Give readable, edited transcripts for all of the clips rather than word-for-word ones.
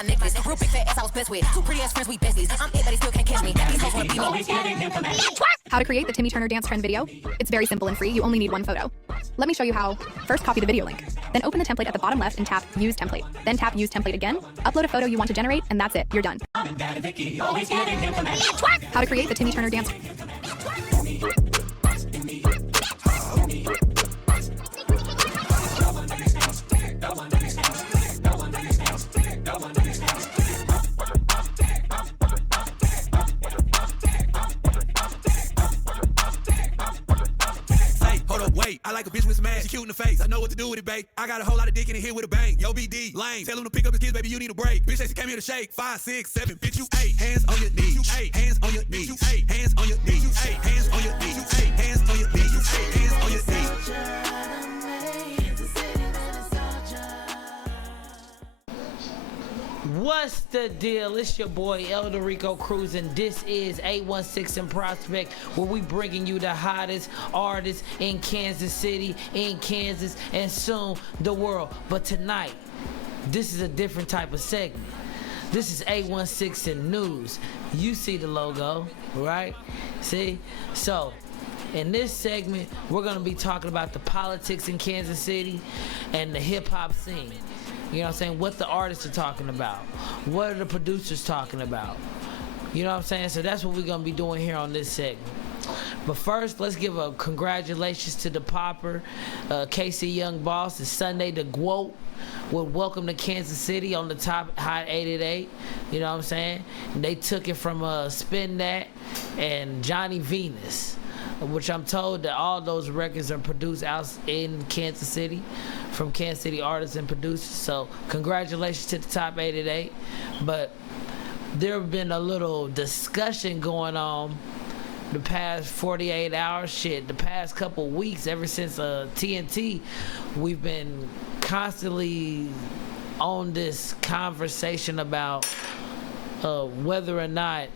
my necklace. Real big fat ass I was blessed with. Two pretty ass friends, we besties. I'm it, but he still can't catch me. These hoes wanna be me. How to create the Timmy Turner dance trend video? It's very simple and free. You only need one photo. Let me show you how. First, copy the video link. Then open the template at the bottom left and tap Use Template. Then tap Use Template again. Upload a photo you want to generate, and that's it. You're done. How to create the Timmy Turner dance. I like a bitch with smash, she cute in the face. I know what to do with it, babe. I got a whole lot of dick in it here with a bang. Yo, BD, lame. Tell him to pick up his kids, baby, you need a break. Bitch, she came here to shake. 5, 6, 7, bitch, you 8. Hands on your knees. 8. Hands on your knees. 8. Hands on your knees. 8. Hands on your knees. 8. Hands on your knees. 8. Hands on your knees. What's the deal? It's your boy Elder Rico Cruz, and this is 816 and Prospect, where we bringing you the hottest artists in Kansas City, in Kansas, and soon the world. But tonight, this is a different type of segment. This is 816&news. You see the logo, right? See? So, in this segment, we're going to be talking about the politics in Kansas City and the hip-hop scene. You know what I'm saying? What the artists are talking about. What are the producers talking about? You know what I'm saying? So that's what we're going to be doing here on this segment. But first, let's give a congratulations to the popper, KC Young Boss. It's Sunday, the GWOAT. With Welcome to Kansas City on the top Hot 888. You know what I'm saying? And they took it from Spin That and Johnny Venus, which I'm told that all those records are produced out in Kansas City from Kansas City artists and producers. So congratulations to the top 888. But there have been a little discussion going on the past 48 hours, the past couple weeks, ever since TNT, we've been constantly on this conversation about whether or not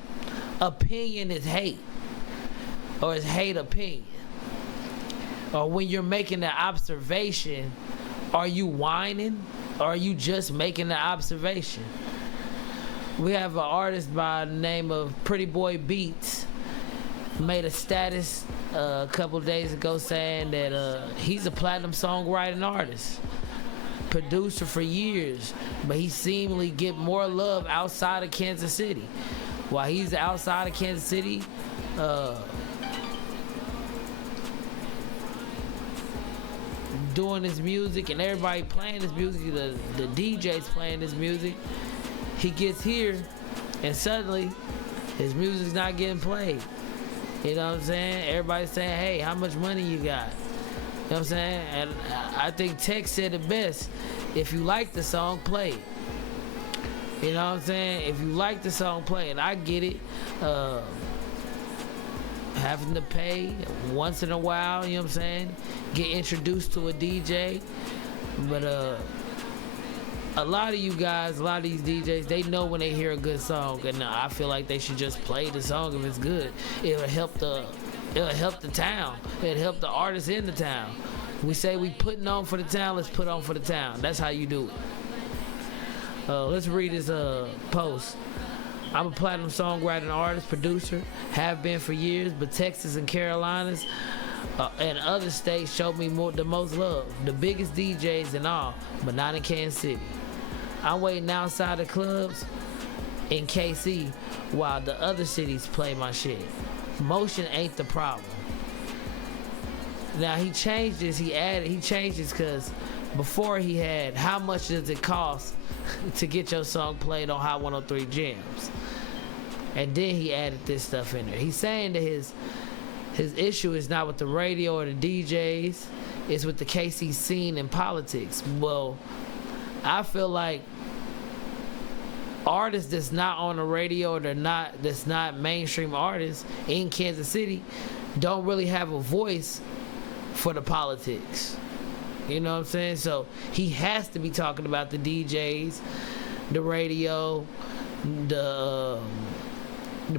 opinion is hate, or is hate opinion. Or when you're making an observation, are you whining, or are you just making an observation? We have an artist by the name of Pretty Boy Beats made a status a couple days ago saying that he's a platinum songwriting artist, producer for years, but he seemingly get more love outside of Kansas City. While he's outside of Kansas City, doing his music and everybody playing his music, the DJs playing his music, he gets here and suddenly his music's not getting played. You know what I'm saying? Everybody's saying, hey, how much money you got? You know what I'm saying? And I think Tech said it best. If you like the song, play it. You know what I'm saying? If you like the song, play it. I get it. Having to pay once in a while, you know what I'm saying? Get introduced to a DJ. But a lot of you guys, a lot of these DJs, they know when they hear a good song, and I feel like they should just play the song if it's good. It'll help the town. It'll help the artists in the town. We say we putting on for the town, let's put on for the town. That's how you do it. Let's read his post. I'm a platinum songwriter, artist, producer, have been for years, but Texas and Carolinas and other states showed me the most love. The biggest DJs and all, but not in Kansas City. I'm waiting outside the clubs in KC while the other cities play my shit. Motion ain't the problem. Now he changed this, he changed this because before he had how much does it cost to get your song played on Hot 103 Jams. And then he added this stuff in there. He's saying that his issue is not with the radio or the DJs, it's with the KC scene and politics. Well, I feel like artists that's not on the radio or that's not mainstream artists in Kansas City don't really have a voice for the politics. You know what I'm saying? So he has to be talking about the DJs, the radio, the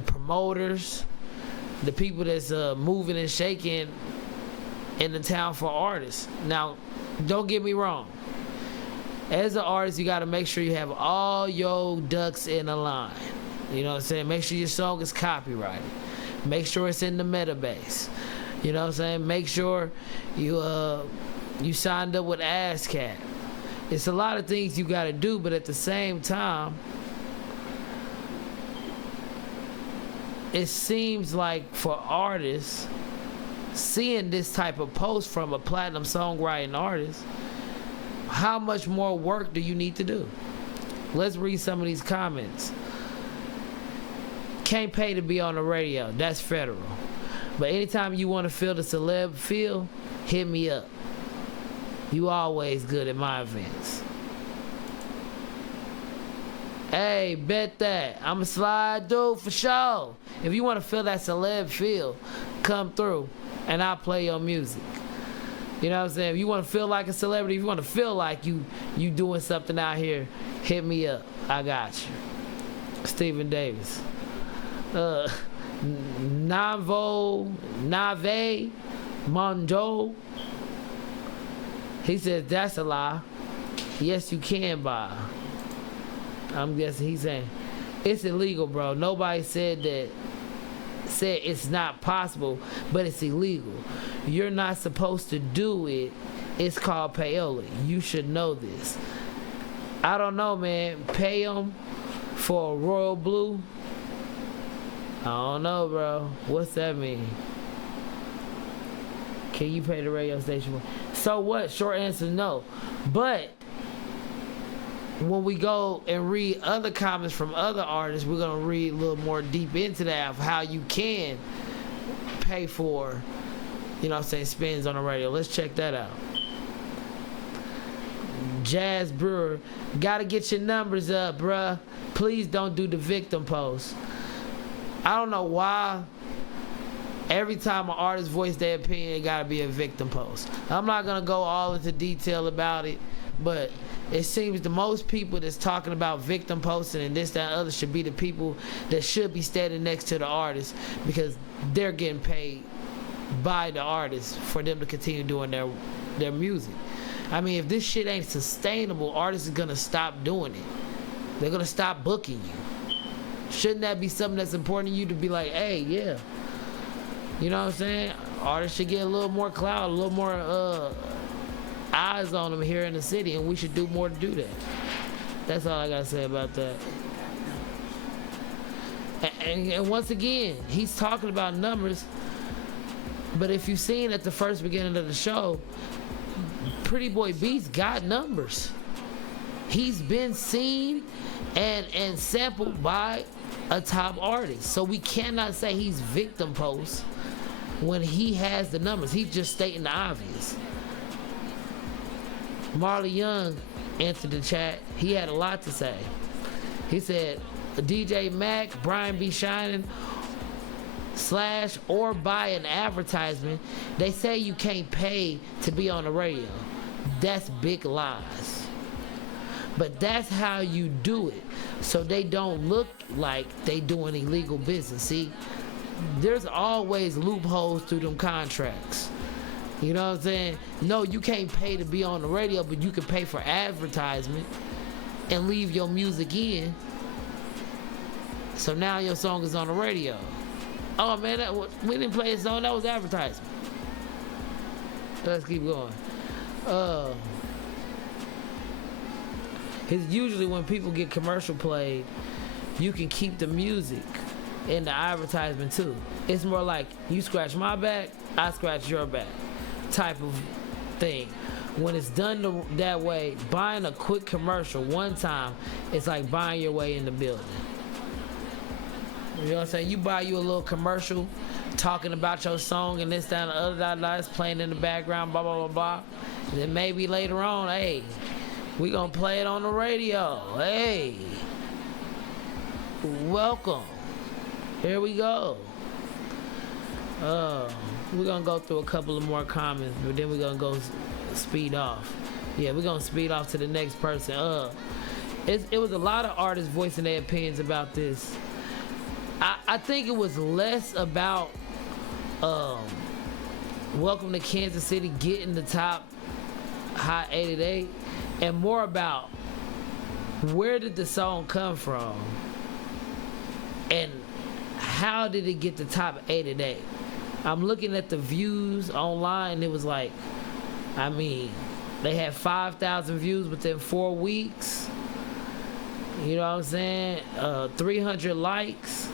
promoters, the people that's moving and shaking in the town for artists. Now, don't get me wrong. as an artist, you got to make sure you have all your ducks in a line. You know what I'm saying? Make sure your song is copyrighted. Make sure it's in the metabase. You know what I'm saying? Make sure you signed up with ASCAP. It's a lot of things you got to do, but at the same time, it seems like for artists, seeing this type of post from a platinum songwriting artist, how much more work do you need to do? Let's read some of these comments. Can't pay to be on the radio. That's federal. But anytime you want to feel the celeb feel, hit me up. You always good at my events. Hey, bet that. I'm a slide dude for sure. If you want to feel that celeb feel, come through and I'll play your music. You know what I'm saying? If you want to feel like a celebrity, if you want to feel like you doing something out here, hit me up. I got you. Stephen Davis. Nave Monjo. He says that's a lie. Yes, you can buy. I'm guessing he's saying it's illegal, bro. Nobody said it's not possible, but it's illegal. You're not supposed to do it. It's called payola. You should know this. I don't know, man. Pay them for a royal blue. I don't know, bro. What's that mean? Can you pay the radio station? So what? Short answer, no. But when we go and read other comments from other artists, we're going to read a little more deep into that of how you can pay for, you know what I'm saying, spins on the radio. Let's check that out. Jazz Brewer, got to get your numbers up, bruh. Please don't do the victim post. I don't know why every time an artist voice their opinion, it got to be a victim post. I'm not going to go all into detail about it, but it seems the most people that's talking about victim posting and this, that, and other should be the people that should be standing next to the artist because they're getting paid by the artist for them to continue doing their music. I mean, if this shit ain't sustainable, artists are going to stop doing it. They're going to stop booking you. Shouldn't that be something that's important to you to be like, hey, yeah. You know what I'm saying? Artists should get a little more clout, a little more eyes on them here in the city, and we should do more to do that. That's all I got to say about that. And once again, he's talking about numbers, but if you've seen at the first beginning of the show, Pretty Boy Beats got numbers. He's been seen and sampled by a top artist. So we cannot say he's victim post when he has the numbers. He's just stating the obvious. Marley Young entered the chat. He had a lot to say. He said, DJ Mac, Brian B. Shining, / or buy an advertisement. They say you can't pay to be on the radio. That's big lies. But that's how you do it, so they don't look like they doing illegal business. See, there's always loopholes through them contracts. You know what I'm saying? No, you can't pay to be on the radio, but you can pay for advertisement and leave your music in. So now your song is on the radio. Oh man, we didn't play a song, that was advertisement. Let's keep going. It's usually when people get commercial played, you can keep the music in the advertisement too. It's more like you scratch my back, I scratch your back type of thing. When it's done that way, buying a quick commercial one time, it's like buying your way in the building. You know what I'm saying? You buy you a little commercial talking about your song and this, that, and the other, that's playing in the background, blah, blah, blah, blah. And then maybe later on, hey, we gonna play it on the radio. Hey, welcome. Here we go. We're gonna go through a couple of more comments, but then we're gonna go speed off. Yeah, we're gonna speed off to the next person. It was a lot of artists voicing their opinions about this. I think it was less about Welcome to Kansas City getting the top Hot 88 and more about where did the song come from and how did it get to top 8 today. I'm looking at the views online. It was like, I mean, they had 5,000 views within 4 weeks. You know what I'm saying? 300 likes.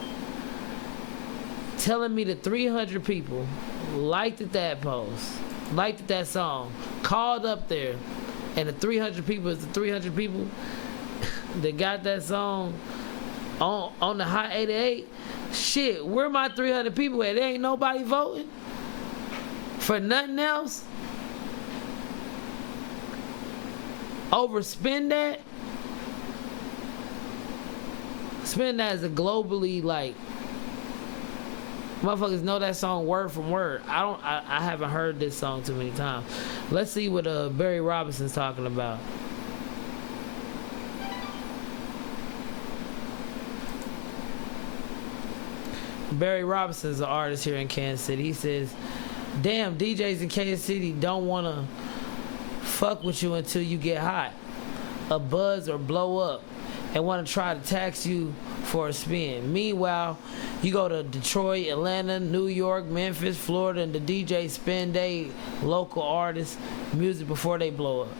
Telling me that 300 people liked that post, liked that song, called up there, and the 300 people is the 300 people that got that song on the Hot 88. Shit, where my 300 people at? There ain't nobody voting for nothing else. Overspend that. Spend that as a globally, like, motherfuckers know that song word from word. I haven't heard this song too many times. Let's see what Barry Robinson's talking about. Barry Robinson's an artist here in Kansas City. He says, damn, DJs in Kansas City don't want to fuck with you until you get hot, a buzz, or blow up, and want to try to tax you for a spin. Meanwhile, you go to Detroit, Atlanta, New York, Memphis, Florida, and the DJs spend they local artists music before they blow up.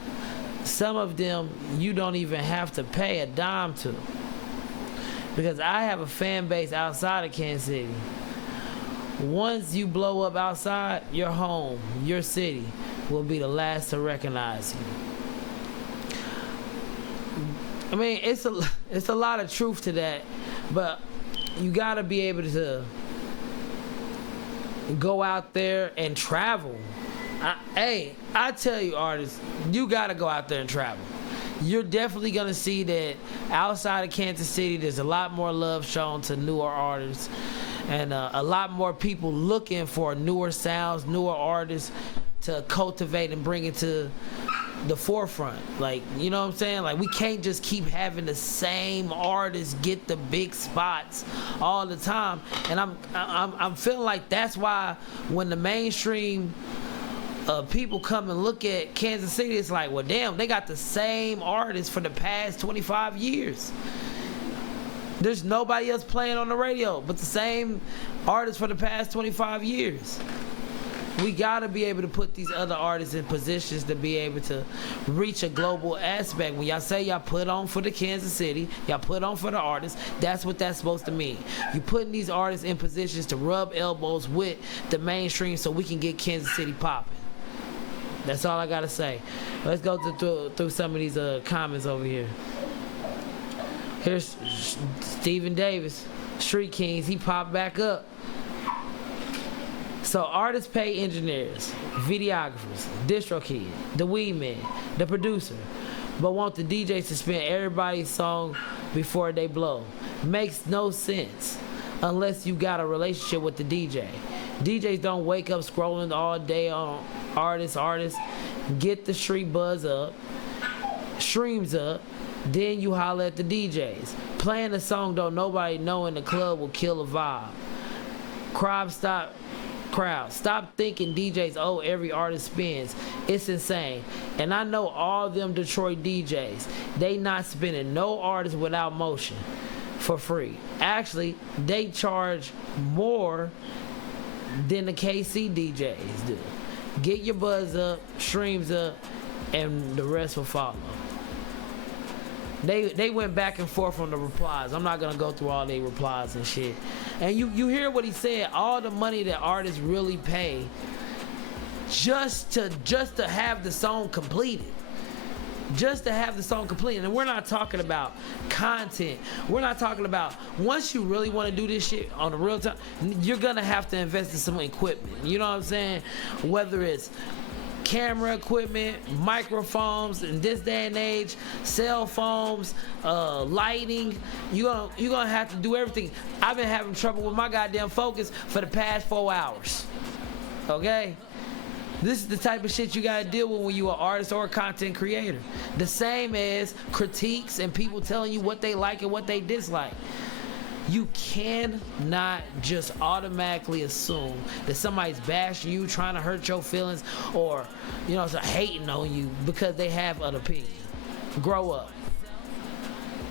Some of them you don't even have to pay a dime to. Because I have a fan base outside of Kansas City. Once you blow up outside, your home, your city, will be the last to recognize you. I mean, it's a lot of truth to that, but you gotta be able to go out there and travel. I tell you, artists, you gotta go out there and travel. You're definitely gonna see that outside of Kansas City, there's a lot more love shown to newer artists, and a lot more people looking for newer sounds, newer artists to cultivate and bring it to the forefront. Like, you know what I'm saying? Like, we can't just keep having the same artists get the big spots all the time. And I'm feeling like that's why when the mainstream people come and look at Kansas City, it's like, well, damn, they got the same artists for the past 25 years. There's nobody else playing on the radio but the same artists for the past 25 years. We gotta be able to put these other artists in positions to be able to reach a global aspect. When y'all say y'all put on for the Kansas City, y'all put on for the artists, that's what that's supposed to mean. You putting these artists in positions to rub elbows with the mainstream so we can get Kansas City popping. That's all I gotta say. Let's go through some of these comments over here. Here's Stephen Davis, Street Kings. He popped back up. So artists pay engineers, videographers, distro kid, the weed man, the producer, but want the DJs to spin everybody's song before they blow. Makes no sense unless you got a relationship with the DJ. DJs don't wake up scrolling all day on artists. Get the street buzz up, streams up, then you holler at the DJs. Playing a song don't nobody know in the club will kill a vibe. Stop thinking DJs owe every artist spins. It's insane. And I know all them Detroit DJs, they not spinning no artist without motion for free. Actually, they charge more than the KC DJs do. Get your buzz up, streams up, and the rest will follow. They went back and forth on the replies. I'm not gonna go through all their replies and shit. And you hear what he said, all the money that artists really pay just to have the song completed. Just to have the song completed. And we're not talking about content. We're not talking about, once you really want to do this shit on the real time, you're gonna have to invest in some equipment. You know what I'm saying? Whether it's camera equipment, microphones in this day and age, cell phones, lighting, you're gonna have to do everything. I've been having trouble with my goddamn focus for the past 4 hours. Okay? This is the type of shit you gotta deal with when you an artist or a content creator. The same as critiques and people telling you what they like and what they dislike. You cannot just automatically assume that somebody's bashing you, trying to hurt your feelings, or, you know, hating on you because they have an opinion. grow up.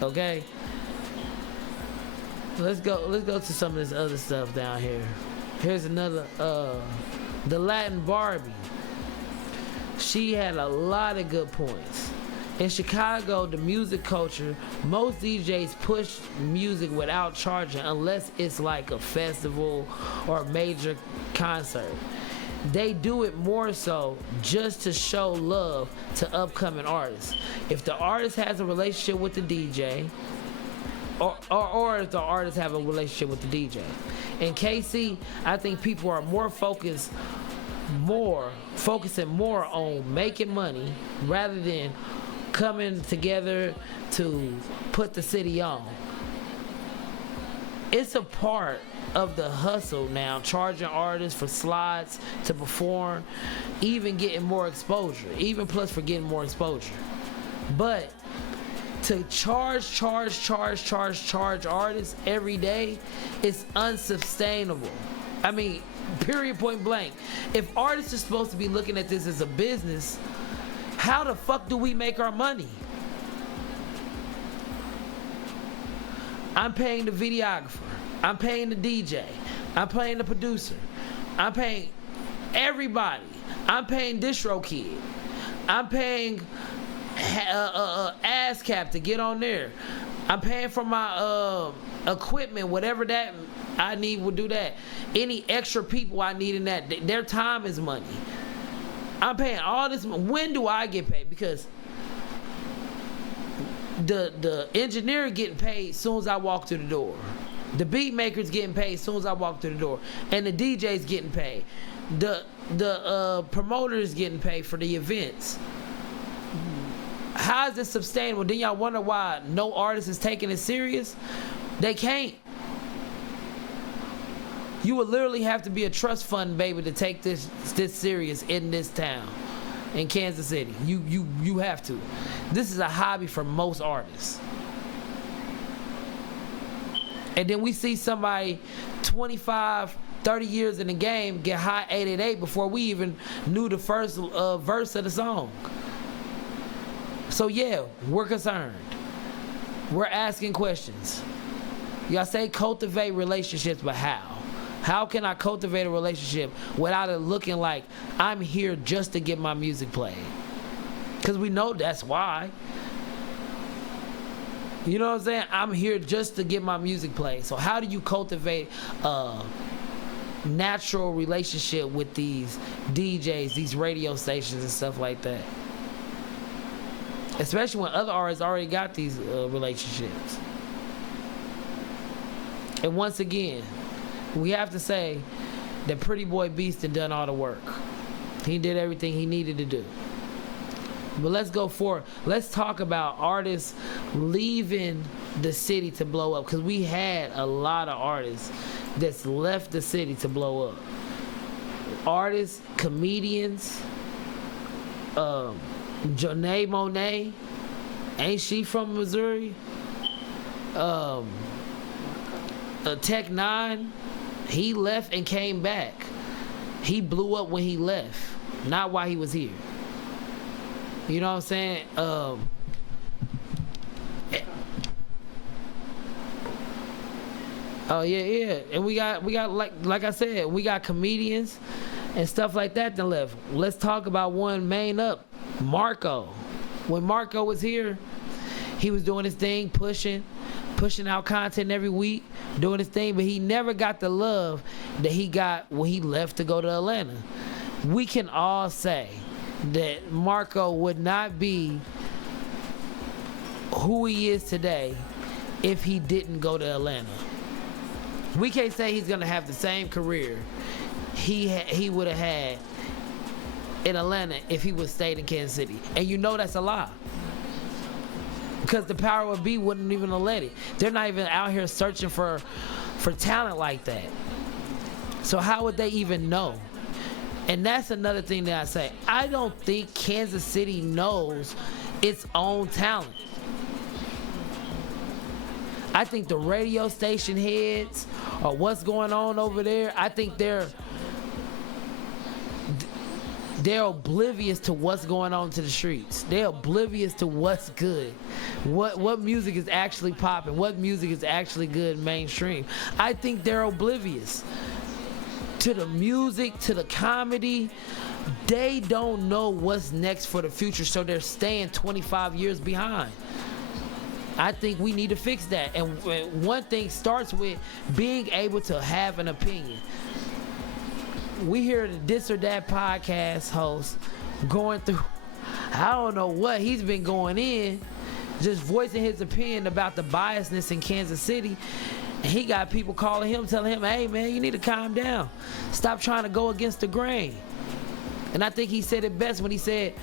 Okay? Let's go to some of this other stuff down here. Here's another, the Latin Barbie. She had a lot of good points. In Chicago, the music culture, most DJs push music without charging unless it's like a festival or a major concert. They do it more so just to show love to upcoming artists. If the artist has a relationship with the DJ, or if the artists have a relationship with the DJ. In KC, I think people are focusing more on making money rather than coming together to put the city on. It's a part of the hustle now, charging artists for slots to perform, even getting more exposure, even plus for getting more exposure. But to charge artists every day is unsustainable. I mean, period, point blank. If artists are supposed to be looking at this as a business, how the fuck do we make our money? I'm paying the videographer. I'm paying the DJ. I'm paying the producer. I'm paying everybody. I'm paying DistroKid. I'm paying ASCAP to get on there. I'm paying for my equipment, whatever that I need will do that. Any extra people I need in that, their time is money. I'm paying all this. When do I get paid? Because the engineer getting paid as soon as I walk through the door. The beat maker's getting paid as soon as I walk through the door. And the DJ's getting paid. The promoter's getting paid for the events. How is this sustainable? Then y'all wonder why no artist is taking it serious? They can't. You would literally have to be a trust fund baby to take this serious in this town, in Kansas City. You have to. This is a hobby for most artists. And then we see somebody 25, 30 years in the game get hot 888 before we even knew the first verse of the song. So yeah, we're concerned. We're asking questions. Y'all say cultivate relationships, but how? How can I cultivate a relationship without it looking like I'm here just to get my music played? Because we know that's why. You know what I'm saying? I'm here just to get my music played. So how do you cultivate a natural relationship with these DJs, these radio stations and stuff like that? Especially when other artists already got these relationships. And once again, we have to say that Pretty Boy Beast had done all the work. He did everything he needed to do. But let's go forward. Let's talk about artists leaving the city to blow up, because we had a lot of artists that's left the city to blow up. Artists, comedians, Janae Monáe, ain't she from Missouri? Tech N9ne, he left and came back. He blew up when he left, not while he was here. You know what I'm saying? Oh yeah. And we got like I said, we got comedians and stuff like that that left. Let's talk about one main up, Marco. When Marco was here, he was doing his thing, pushing out content every week, doing his thing, but he never got the love that he got when he left to go to Atlanta. We can all say that Marco would not be who he is today if he didn't go to Atlanta. We can't say he's gonna have the same career he would have had in Atlanta if he would have stayed in Kansas City. And you know that's a lie. Because the power would be wouldn't even let it. They're not even out here searching for talent like that. So how would they even know? And that's another thing that I say. I don't think Kansas City knows its own talent. I think the radio station heads or what's going on over there, I think they're oblivious to what's going on to the streets. They're oblivious to what's good, what music is actually popping, what music is actually good mainstream. I think they're oblivious to the music, to the comedy. They don't know what's next for the future, so they're staying 25 years behind. I think we need to fix that. And one thing starts with being able to have an opinion. We hear the This or That podcast host going through, I don't know what he's been going in, just voicing his opinion about the biasness in Kansas City. And he got people calling him, telling him, hey man, you need to calm down. Stop trying to go against the grain. And I think he said it best when he said,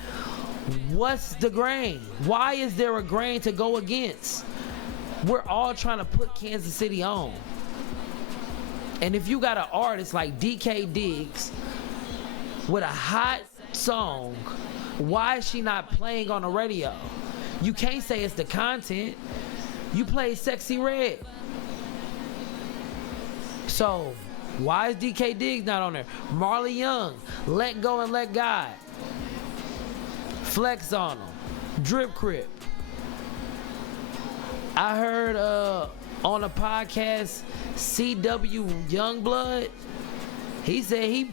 what's the grain? Why is there a grain to go against? We're all trying to put Kansas City on. And if you got an artist like DK Diggs with a hot song, why is she not playing on the radio? You can't say it's the content. You play Sexy Red. So why is DK Diggs not on there? Marley Young, Let Go and Let God. Flex on them. Drip Crip. I heard on a podcast, CW Youngblood, he said he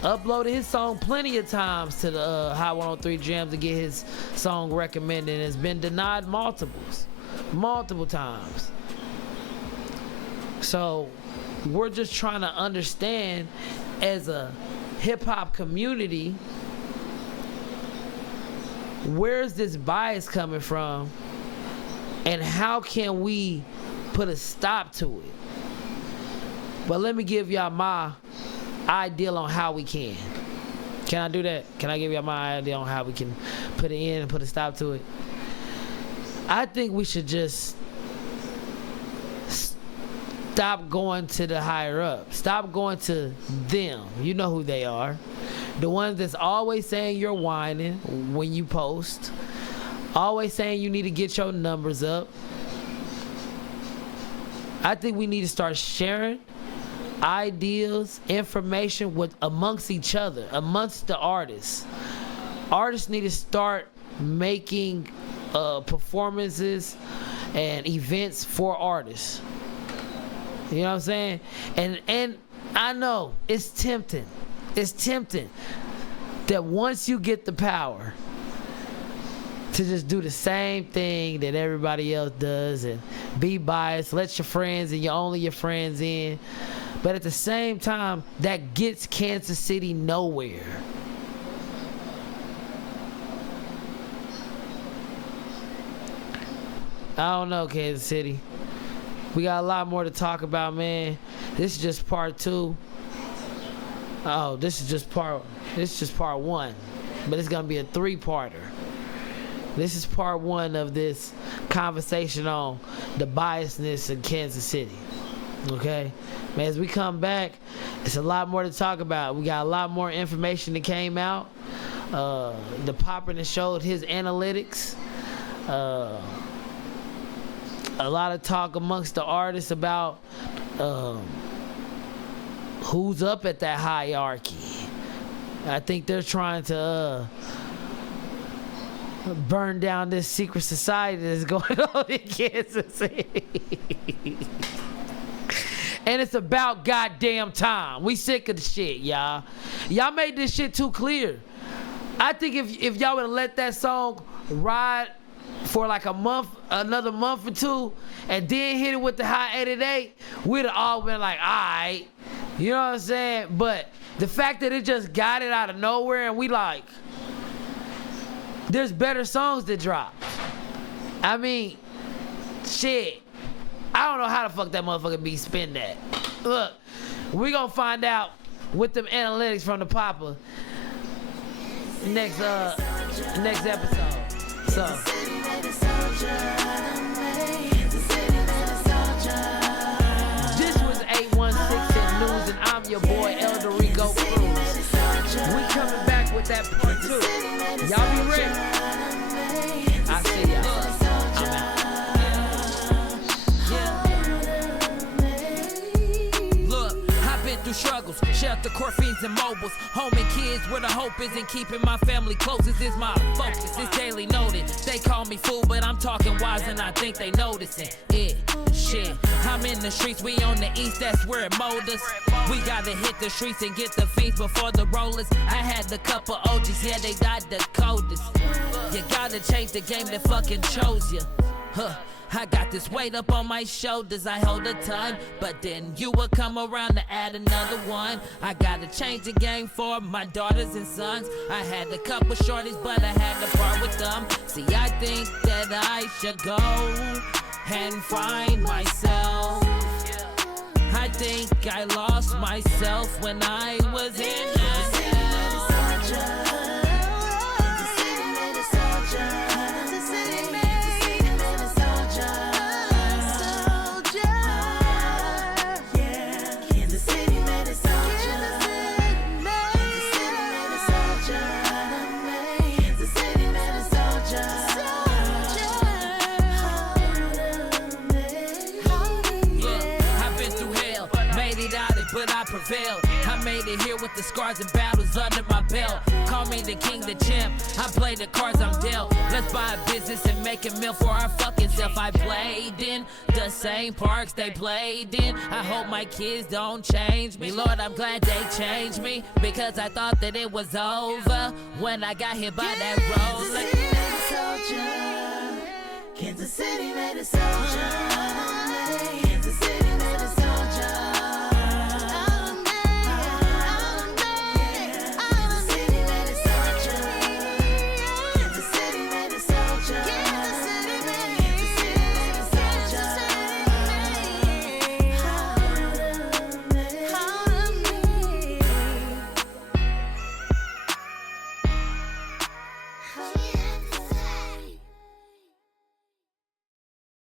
uploaded his song plenty of times to the Hot 103 Jams to get his song recommended, and it's been denied multiple times. So we're just trying to understand, as a hip-hop community, where's this bias coming from, and how can we put a stop to it? But let me give y'all my idea on how we can. Can I do that? Can I give y'all my idea on how we can put it in and put a stop to it? I think we should just stop going to the higher up. Stop going to them. You know who they are. The ones that's always saying you're whining when you post. Always saying you need to get your numbers up. I think we need to start sharing ideas, information amongst each other, amongst the artists. Artists need to start making performances and events for artists. You know what I'm saying? And I know it's tempting. It's tempting that once you get the power to just do the same thing that everybody else does and be biased, let your friends and only your friends in. But at the same time, that gets Kansas City nowhere. I don't know, Kansas City. We got a lot more to talk about, man. This is just part 2. Oh, this is just part 1. But it's gonna be a 3-parter. This is part 1 of this conversation on the biasness in Kansas City. Okay? Man, as we come back, it's a lot more to talk about. We got a lot more information that came out. The Popper that showed his analytics. A lot of talk amongst the artists about who's up at that hierarchy. I think they're trying to burn down this secret society that's going on in Kansas City. And it's about goddamn time. We sick of the shit, y'all. Y'all made this shit too clear. I think if y'all would have let that song ride for like a month, another month or 2, and then hit it with the high 88, we'd have all been like, all right. You know what I'm saying? But the fact that it just got it out of nowhere and we like, there's better songs that drop. I mean, shit. I don't know how the fuck that motherfucker be spin that. Look, we gonna find out with them analytics from the Papa next episode. So this was 816&news, and I'm your boy Eldorico Cruz. We coming back with that part 2. Y'all be ready. I see y'all. I'm out. Through struggles, shelter, core fiends, and mobiles. Home and kids where the hope is, and keeping my family close. This is my focus, it's daily noted. They call me fool, but I'm talking wise and I think they noticing it. Shit, I'm in the streets, we on the east, that's where it mold us. We gotta hit the streets and get the feeds before the rollers. I had a couple OGs, yeah, they got the coldest. You gotta change the game that fucking chose you. I got this weight up on my shoulders, I hold a ton, but then you will come around to add another one. I gotta change the game for my daughters and sons. I had a couple shorties, but I had to part with them. See, I think that I should go and find myself. I think I lost myself when I was in the city. But I prevailed. I made it here with the scars and battles under my belt. Call me the king, the champ. I play the cards I'm dealt. Let's buy a business and make a meal for our fucking self. I played in the same parks they played in. I hope my kids don't change me. Lord, I'm glad they changed me, because I thought that it was over when I got hit by that road. Kansas City made a soldier.